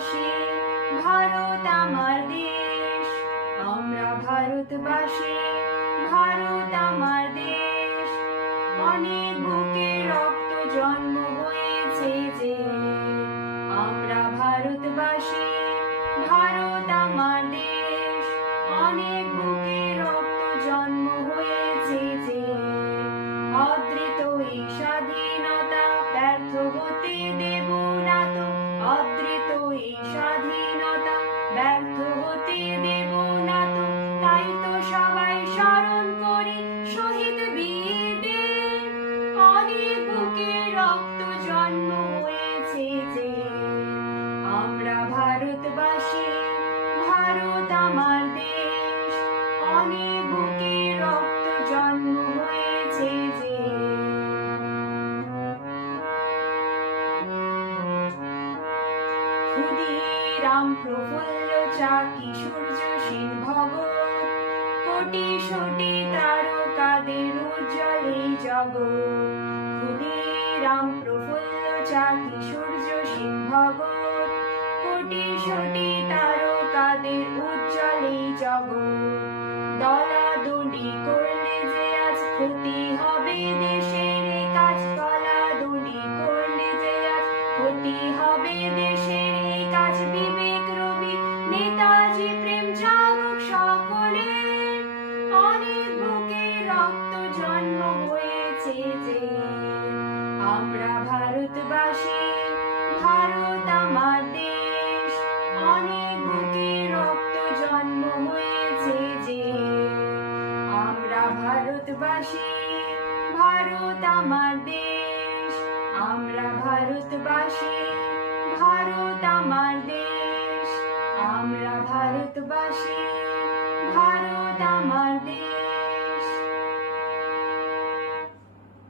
ভারতবাসী, ভারত আমার দেশ। আমরা ভারতবাসী, ভারত আমার দেশ। অনেক বুকে রক্ত জন্ম হয়েছে যে, আমরা ভারতবাসী, ভারত আমার দেশ। অনেক বুকে রক্ত জন্ম হয়েছে যে, অদৃত এই স্বাধীনতা ব্যর্থ হতে দেব না তো। অদৃত এই স্বাধীনতা ব্যর্থ হতে দেব না তো। তাই তো সবাই স্মরণ করি শহীদ বীরদের। অনেক বুকে রক্ত জন্ম হয়েছে যে, আমরা ভারতবাসী, ভারত আমার দেশ। অনেক বুকে রক্ত জন্ম হয়েছে যে। ক্ষুদিরাম প্রফুল্ল চাকি সূর্য সেন ভগৎ, কোটি কোটি তারকাদের উজ্জ্বলে জগৎ। ক্ষুদিরাম প্রফুল্ল চাকি সূর্য সেন ভগৎ, কোটি কোটি তারকাদের উজ্জ্বলে জগৎ। দলাদলি করলে যে আজ ক্ষতি হবে দেশের কাজ। দলাদলি করলে যে আজ ক্ষতি হবে দেশের কাজ। বিবেক রবি নেতাজি প্রেম জাগুক সকলে। অনেক বুকে রক্ত জন্ম হয়েছে যে, আমরা ভারতবাসী, ভারত আমার দেশ। অনেক বুকে রক্ত জন্ম হয়েছে যে, আমরা ভারতবাসী, ভারত আমার দেশ। আমরা ভারতবাসী, ভারত আমার দেশ। আমরা ভারতবাসী।